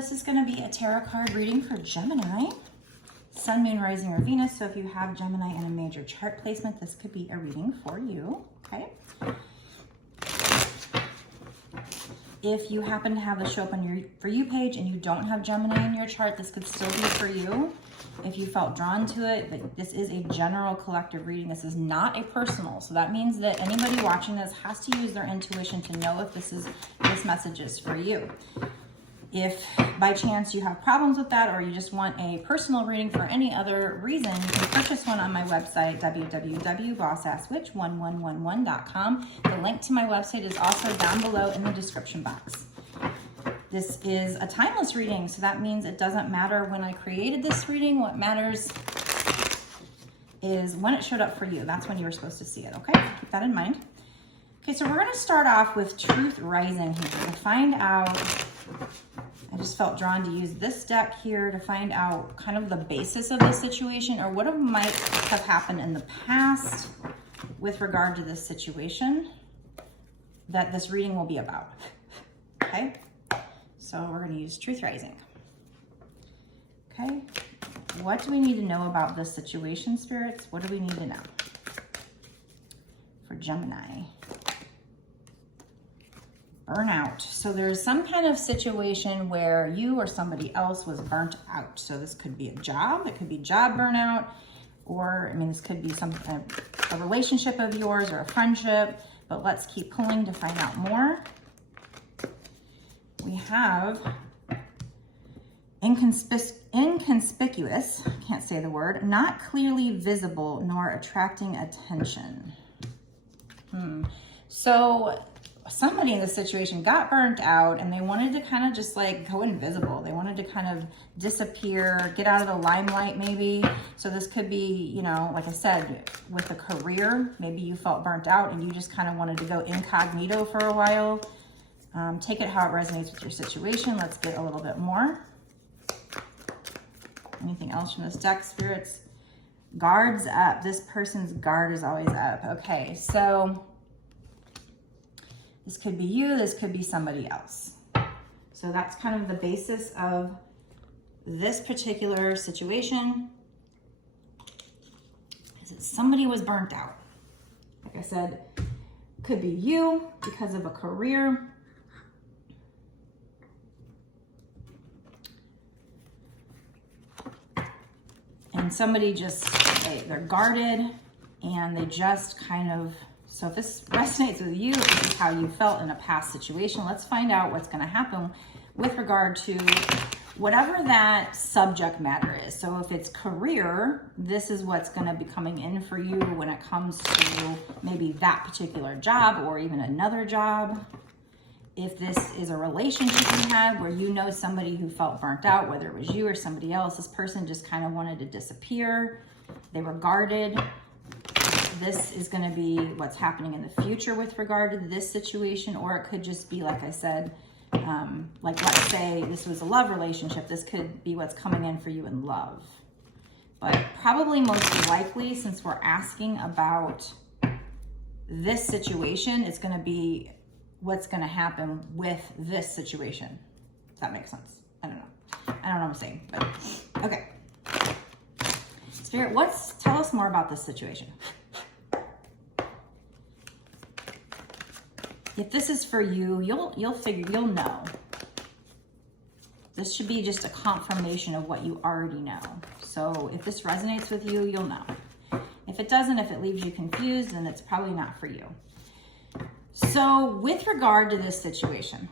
this is going to be a tarot card reading for Gemini, Sun, Moon, Rising, or Venus. So if you have Gemini in a major chart placement, this could be a reading for you, okay? If you happen to have this show up on your For You page and you don't have Gemini in your chart, this could still be for you. If you felt drawn to it, but this is a general collective reading. This is not a personal. So that means that anybody watching this has to use their intuition to know if this message is for you. If by chance you have problems with that, or you just want a personal reading for any other reason, you can purchase one on my website, www.bossasswitch1111.com. The link to my website is also down below in the description box. This is a timeless reading, so that means it doesn't matter when I created this reading. What matters is when it showed up for you. That's when you were supposed to see it, okay? Keep that in mind. Okay, so we're gonna start off with Truth Rising here to find out. I just felt drawn to use this deck here to find out kind of the basis of the situation, or what might have happened in the past with regard to this situation that this reading will be about, okay? So we're going to use Truth Rising, okay? What do we need to know about this situation, spirits? What do we need to know for Gemini? Burnout. So there's some kind of situation where you or somebody else was burnt out. So this could be a job, it could be job burnout, or I mean, this could be a relationship of yours or a friendship, but let's keep pulling to find out more. We have inconspicuous, can't say the word, not clearly visible nor attracting attention. So somebody in this situation got burnt out and they wanted to kind of just like go invisible. They wanted to kind of disappear, get out of the limelight maybe. So this could be, you know, like I said, with a career, maybe you felt burnt out and you just kind of wanted to go incognito for a while. Take it how it resonates with your situation. Let's get a little bit more. Anything else from this deck, spirits? Guards up. This person's guard is always up. Okay, so this could be you, this could be somebody else. So that's kind of the basis of this particular situation. Is that somebody was burnt out. Like I said, could be you because of a career. And somebody just, they're guarded and they just kind of, so if this resonates with you, this is how you felt in a past situation. Let's find out what's going to happen with regard to whatever that subject matter is. So if it's career, this is what's going to be coming in for you when it comes to maybe that particular job or even another job. If this is a relationship you had where you know somebody who felt burnt out, whether it was you or somebody else, this person just kind of wanted to disappear. They were guarded. This is going to be what's happening in the future with regard to this situation, or it could just be, like I said, like let's say this was a love relationship. This could be what's coming in for you in love. But probably most likely, since we're asking about this situation, it's going to be what's going to happen with this situation. If that makes sense. I don't know what I'm saying, but okay. Spirit, tell us more about this situation. If this is for you, you'll know. This should be just a confirmation of what you already know. So if this resonates with you, you'll know. If it doesn't, if it leaves you confused, then it's probably not for you. So with regard to this situation,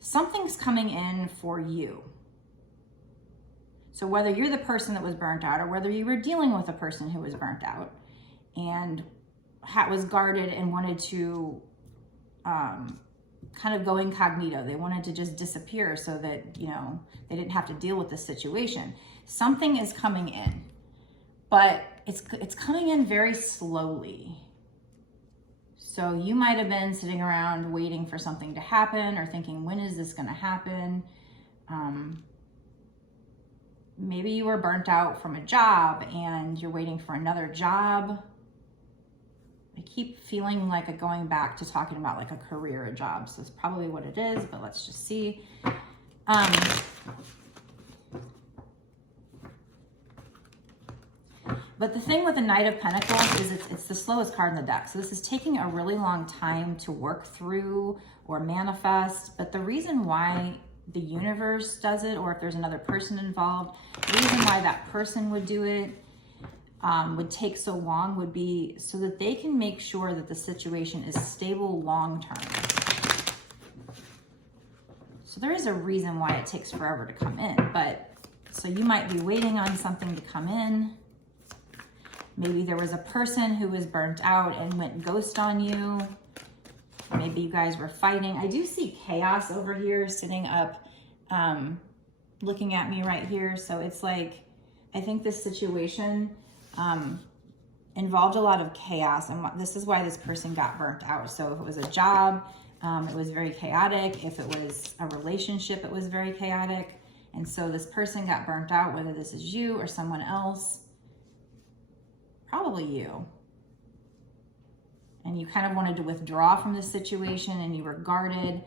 something's coming in for you. So whether you're the person that was burnt out or whether you were dealing with a person who was burnt out and was guarded and wanted to kind of go incognito. They wanted to just disappear so that, you know, they didn't have to deal with this situation. Something is coming in, but it's coming in very slowly. So you might have been sitting around waiting for something to happen or thinking, when is this going to happen? Maybe you were burnt out from a job and you're waiting for another job. I keep feeling like going back to talking about like a career or job. So it's probably what it is, but let's just see. But the thing with the Knight of Pentacles is it's the slowest card in the deck. So this is taking a really long time to work through or manifest. But the reason why the universe does it, or if there's another person involved, the reason why that person would do it, would take so long, would be so that they can make sure that the situation is stable long term. So there is a reason why it takes forever to come in. But so you might be waiting on something to come in. Maybe there was a person who was burnt out and went ghost on you. Maybe you guys were fighting. I do see chaos over here sitting up, looking at me right here. So it's like, I think this situation involved a lot of chaos. And this is why this person got burnt out. So if it was a job, it was very chaotic. If it was a relationship, it was very chaotic. And so this person got burnt out, whether this is you or someone else. Probably you. And you kind of wanted to withdraw from this situation and you were guarded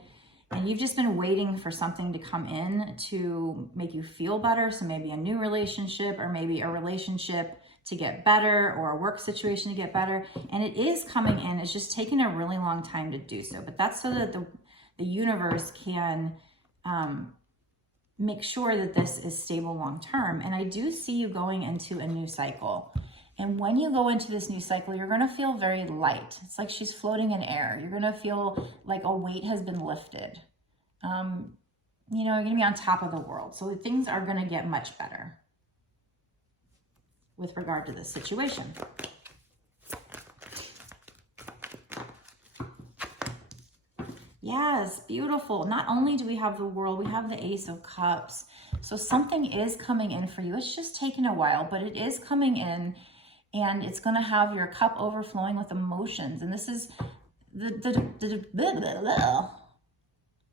and you've just been waiting for something to come in to make you feel better. So maybe a new relationship or maybe a relationship to get better or a work situation to get better. And it is coming in. It's just taking a really long time to do so. But that's so that the universe can make sure that this is stable long term. And I do see you going into a new cycle. And when you go into this new cycle, you're going to feel very light. It's like she's floating in air. You're going to feel like a weight has been lifted. You know, you're going to be on top of the world. So things are going to get much better with regard to this situation. Yes, beautiful. Not only do we have the World, we have the Ace of Cups. So something is coming in for you. It's just taken a while, but it is coming in. And it's going to have your cup overflowing with emotions. And this is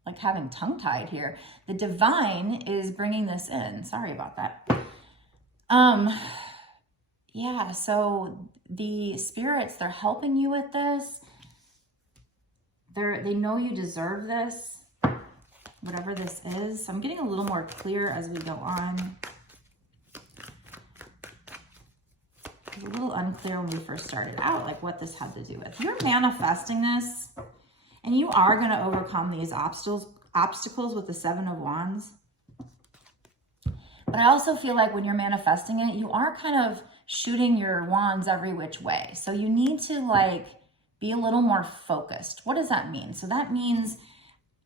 like having tongue-tied here. The divine is bringing this in. Sorry about that. Yeah, so the spirits, they're helping you with this. They know you deserve this, whatever this is. So I'm getting a little more clear as we go on. It was a little unclear when we first started out, like what this had to do with. You're manifesting this, and you are going to overcome these obstacles with the Seven of Wands. But I also feel like when you're manifesting it, you are kind of shooting your wands every which way. So you need to like be a little more focused. What does that mean? So that means,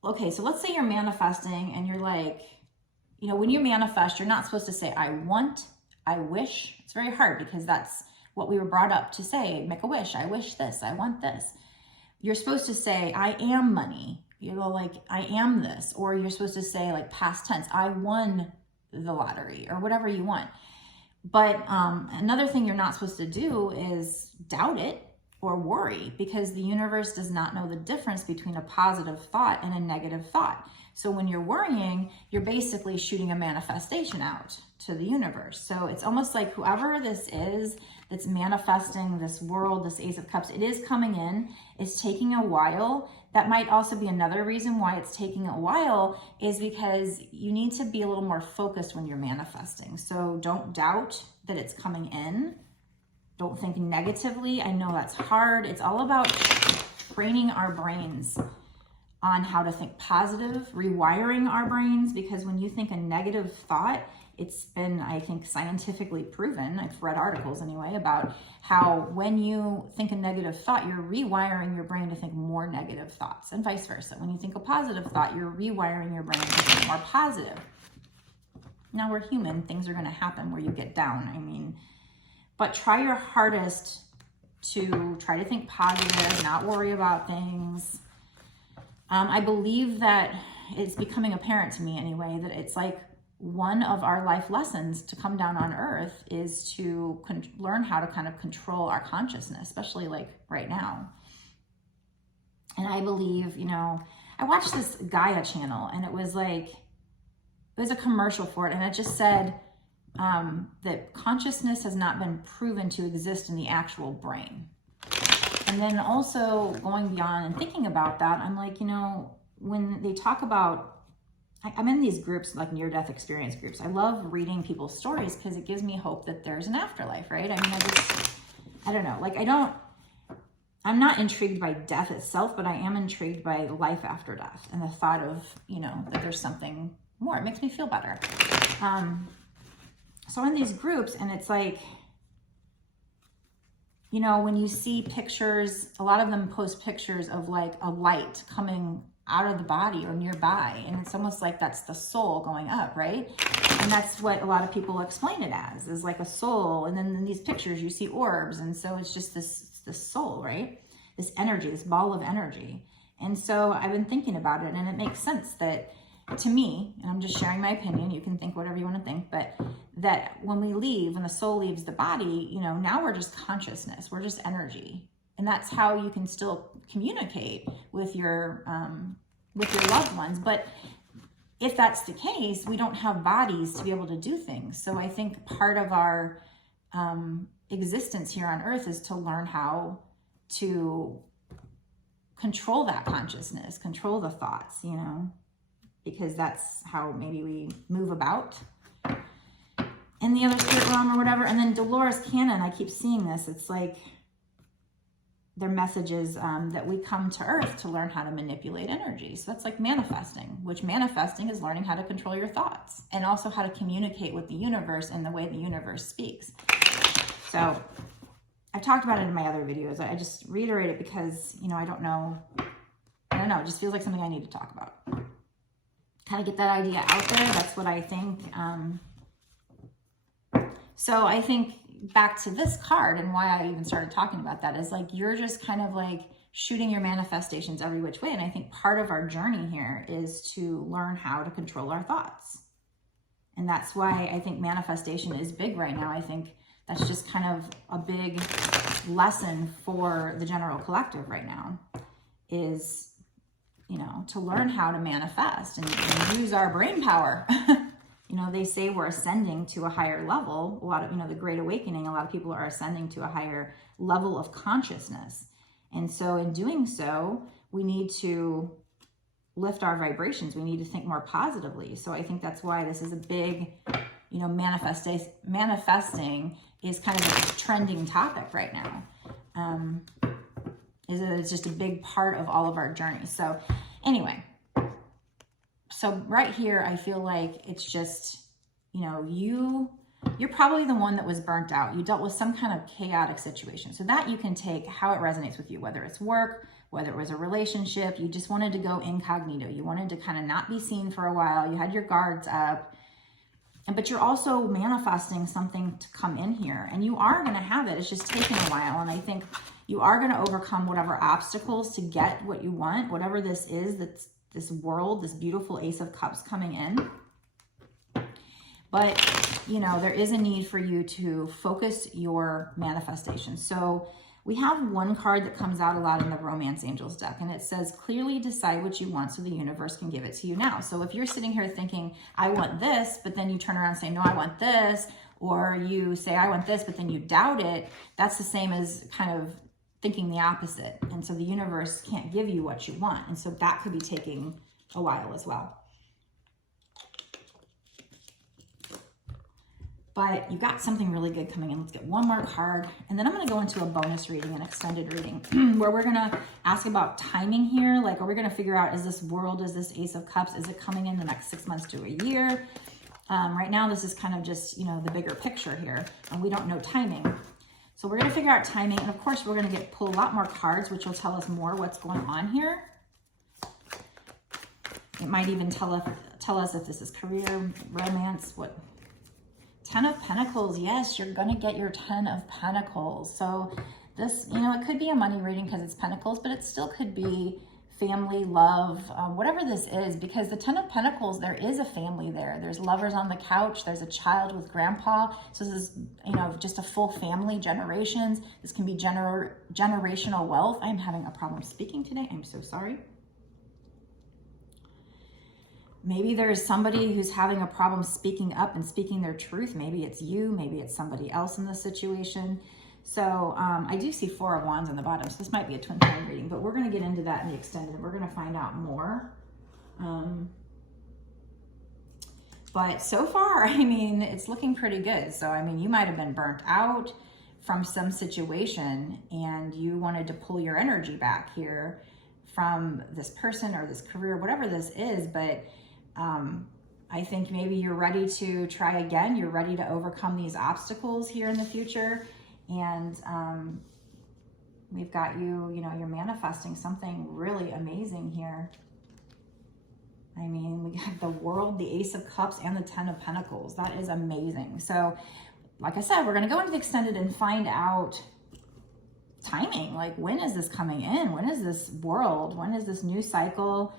okay, so let's say you're manifesting and you're like, you know, when you manifest, you're not supposed to say, I want, I wish. It's very hard because that's what we were brought up to say. Make a wish. I wish this. I want this. You're supposed to say, I am money. You know, like, I am this. Or you're supposed to say, like, past tense, I won the lottery or whatever you want. But another thing you're not supposed to do is doubt it or worry, because the universe does not know the difference between a positive thought and a negative thought. So when you're worrying, you're basically shooting a manifestation out to the universe. So it's almost like whoever this is that's manifesting this world, this Ace of Cups, it is coming in. It's taking a while. That might also be another reason why it's taking a while, is because you need to be a little more focused when you're manifesting. So don't doubt that it's coming in. Don't think negatively. I know that's hard. It's all about training our brains on how to think positive, rewiring our brains, because when you think a negative thought, it's been, I think, scientifically proven, I've read articles anyway, about how when you think a negative thought, you're rewiring your brain to think more negative thoughts, and vice versa. When you think a positive thought, you're rewiring your brain to think more positive. Now, we're human. Things are going to happen where you get down. I mean, but try your hardest to try to think positive, not worry about things. I believe that it's becoming apparent to me anyway, that it's like one of our life lessons to come down on earth is to learn how to kind of control our consciousness, especially like right now. And I believe, you know, I watched this Gaia channel, and it was like, it was a commercial for it, and it just said that consciousness has not been proven to exist in the actual brain. And then also going beyond and thinking about that, I'm like, you know, when they talk about I'm in these groups, like near-death experience groups. I love reading people's stories because it gives me hope that there's an afterlife, right? I mean, I don't know. Like, I'm not intrigued by death itself, but I am intrigued by life after death and the thought of, you know, that there's something more. It makes me feel better. So I'm in these groups, and it's like, you know, when you see pictures, a lot of them post pictures of like a light coming out of the body or nearby, and it's almost like that's the soul going up, right? And that's what a lot of people explain it as, is like a soul. And then in these pictures you see orbs, and so it's just this soul, right? This energy, this ball of energy. And so I've been thinking about it, and it makes sense that, to me, and I'm just sharing my opinion, you can think whatever you want to think, but that when we leave, when the soul leaves the body, you know, now we're just consciousness, we're just energy. And that's how you can still communicate with your loved ones. But if that's the case, we don't have bodies to be able to do things. So I think part of our existence here on earth is to learn how to control that consciousness, control the thoughts, you know, because that's how maybe we move about in the other spirit realm or whatever. And then Dolores Cannon, I keep seeing this. It's like their messages that we come to earth to learn how to manipulate energy. So that's like manifesting, which manifesting is learning how to control your thoughts and also how to communicate with the universe and the way the universe speaks. So I talked about it in my other videos. I just reiterate it because, you know, I don't know, it just feels like something I need to talk about. Kind of get that idea out there. That's what I think. So I think back to this card and why I even started talking about that is like, you're just kind of like shooting your manifestations every which way. And I think part of our journey here is to learn how to control our thoughts. And that's why I think manifestation is big right now. I think that's just kind of a big lesson for the general collective right now is, you know, to learn how to manifest and use our brain power. You know, they say we're ascending to a higher level. A lot of, you know, the Great Awakening, a lot of people are ascending to a higher level of consciousness. And so in doing so, we need to lift our vibrations. We need to think more positively. So I think that's why this is a big, you know, manifesting is kind of a trending topic right now. It's just a big part of all of our journey. So anyway, so right here, I feel like it's just, you know, you're probably the one that was burnt out. You dealt with some kind of chaotic situation. So that you can take how it resonates with you, whether it's work, whether it was a relationship, you just wanted to go incognito. You wanted to kind of not be seen for a while. You had your guards up. But you're also manifesting something to come in here, and you are going to have it. It's just taking a while. And I think you are going to overcome whatever obstacles to get what you want, whatever this is, that's this world, this beautiful Ace of Cups coming in. But, you know, there is a need for you to focus your manifestation. So we have one card that comes out a lot in the Romance Angels deck, and it says, clearly decide what you want so the universe can give it to you now. So if you're sitting here thinking, I want this, but then you turn around and say, no, I want this, or you say, I want this, but then you doubt it, that's the same as kind of thinking the opposite. And so the universe can't give you what you want. And so that could be taking a while as well. But you got something really good coming in. Let's get one more card. And then I'm going to go into a bonus reading, an extended reading, where we're going to ask about timing here. Like, are we going to figure out, is this Ace of Cups, is it coming in the next 6 months to a year? Right now, this is kind of just, you know, the bigger picture here. And we don't know timing. So we're going to figure out timing. And of course, we're going to pull a lot more cards, which will tell us more what's going on here. It might even tell us if this is career, romance, what... 10 of Pentacles, yes, you're going to get your 10 of Pentacles. So this, you know, it could be a money reading because it's Pentacles, but it still could be family, love, whatever this is, because the 10 of Pentacles, there is a family there. There's lovers on the couch. There's a child with grandpa. So this is, you know, just a full family, generations. This can be generational wealth. I'm having a problem speaking today. I'm so sorry. Maybe there's somebody who's having a problem speaking up and speaking their truth. Maybe it's you, maybe it's somebody else in this situation. So I do see 4 of Wands on the bottom, so this might be a twin flame reading, but we're going to get into that in the extended. We're going to find out more. But so far, I mean, it's looking pretty good. So, I mean, you might have been burnt out from some situation and you wanted to pull your energy back here from this person or this career, whatever this is. But I think maybe you're ready to try again. You're ready to overcome these obstacles here in the future. And we've got you, you know, you're manifesting something really amazing here. I mean, we got the World, the Ace of Cups, and the Ten of Pentacles. That is amazing. So, like I said, we're going to go into the extended and find out timing. Like, when is this coming in? When is this world? When is this new cycle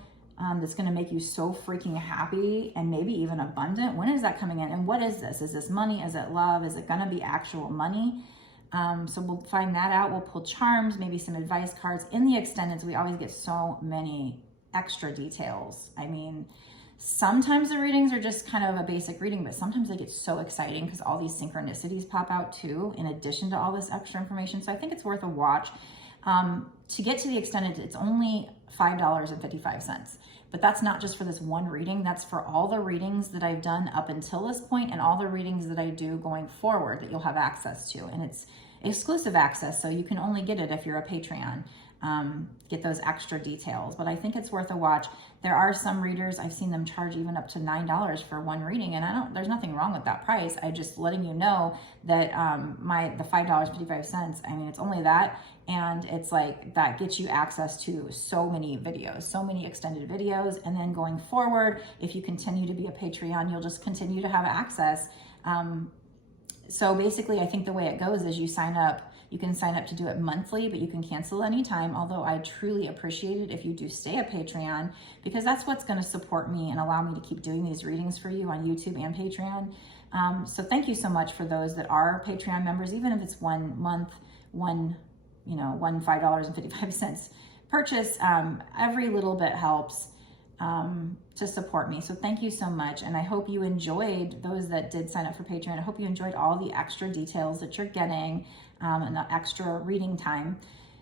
that's going to make you so freaking happy and maybe even abundant? When is that coming in? And what is this? Is this money? Is it love? Is it going to be actual money? So we'll find that out. We'll pull charms, maybe some advice cards. In the extended, we always get so many extra details. I mean, sometimes the readings are just kind of a basic reading, but sometimes they get so exciting because all these synchronicities pop out too, in addition to all this extra information. So I think it's worth a watch. To get to the extended, it's only $5.55. But that's not just for this one reading. That's for all the readings that I've done up until this point and all the readings that I do going forward that you'll have access to. And it's exclusive access, so you can only get it if you're a Patreon. Get those extra details, but I think it's worth a watch. There are some readers, I've seen them charge even up to $9 for one reading, and there's nothing wrong with that price. I just letting you know that the $5.55, I mean, it's only that, and it's like that gets you access to so many videos, so many extended videos, and then going forward, if you continue to be a Patreon, you'll just continue to have access. So basically, I think the way it goes is you sign up. You can sign up to do it monthly, but you can cancel anytime. Although I truly appreciate it if you do stay a Patreon, because that's what's going to support me and allow me to keep doing these readings for you on YouTube and Patreon. So thank you so much for those that are Patreon members, even if it's 1 month, one $5.55 purchase. Every little bit helps to support me. So thank you so much. And I hope you enjoyed, those that did sign up for Patreon, I hope you enjoyed all the extra details that you're getting and the extra reading time.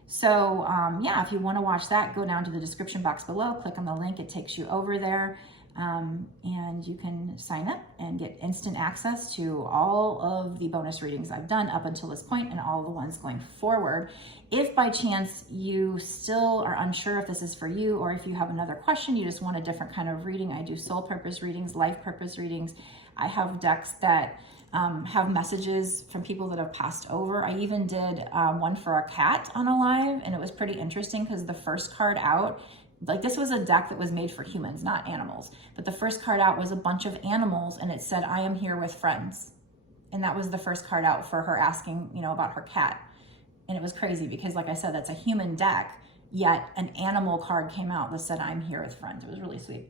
So yeah, if you want to watch that, go down to the description box below, click on the link, it takes you over there. And you can sign up and get instant access to all of the bonus readings I've done up until this point and all the ones going forward. If by chance you still are unsure if this is for you, or if you have another question, you just want a different kind of reading, I do soul purpose readings, life purpose readings. I have decks that have messages from people that have passed over. I even did one for a cat on a live, and it was pretty interesting because the first card out, like, this was a deck that was made for humans, not animals. But the first card out was a bunch of animals, and it said, "I am here with friends." And that was the first card out for her asking, you know, about her cat. And it was crazy because, like I said, that's a human deck, yet an animal card came out that said, "I'm here with friends." It was really sweet.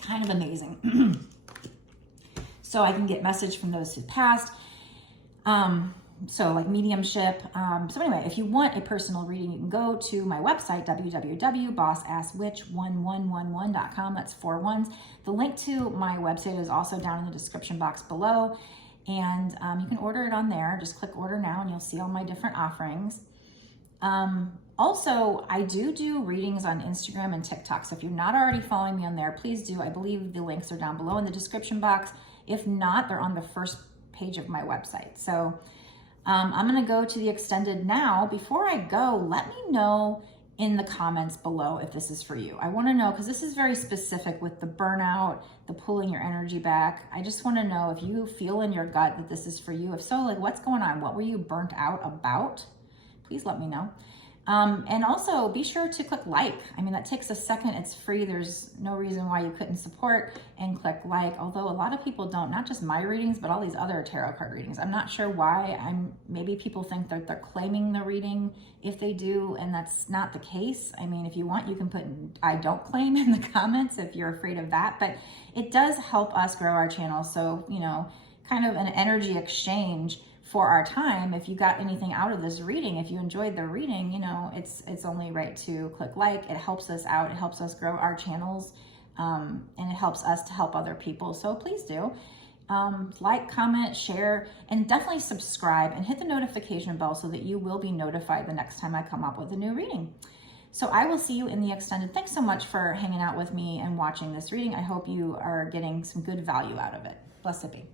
Kind of amazing. So I can get message from those who passed. So like mediumship. So anyway, if you want a personal reading, you can go to my website, www.bossasswitch1111.com. That's 4 1s. The link to my website is also down in the description box below. And you can order it on there. Just click order now and you'll see all my different offerings. Also, I do readings on Instagram and TikTok. So if you're not already following me on there, please do. I believe the links are down below in the description box. If not, they're on the first page of my website. So I'm going to go to the extended now. Before I go, let me know in the comments below if this is for you. I want to know, because this is very specific with the burnout, the pulling your energy back. I just want to know if you feel in your gut that this is for you. If so, like, what's going on? What were you burnt out about? Please let me know. And also be sure to click like. I mean, that takes a second. It's free. There's no reason why you couldn't support and click like. Although a lot of people don't, not just my readings, but all these other tarot card readings. I'm not sure why. Maybe people think that they're claiming the reading if they do, and that's not the case. I mean, if you want, you can put "I don't claim" in the comments if you're afraid of that, but it does help us grow our channel. So, you know, kind of an energy exchange for our time. If you got anything out of this reading, if you enjoyed the reading, you know, it's only right to click like. It helps us out. It helps us grow our channels, and it helps us to help other people. So please do like, comment, share, and definitely subscribe and hit the notification bell so that you will be notified the next time I come up with a new reading. So I will see you in the extended. Thanks so much for hanging out with me and watching this reading. I hope you are getting some good value out of it. Blessed be.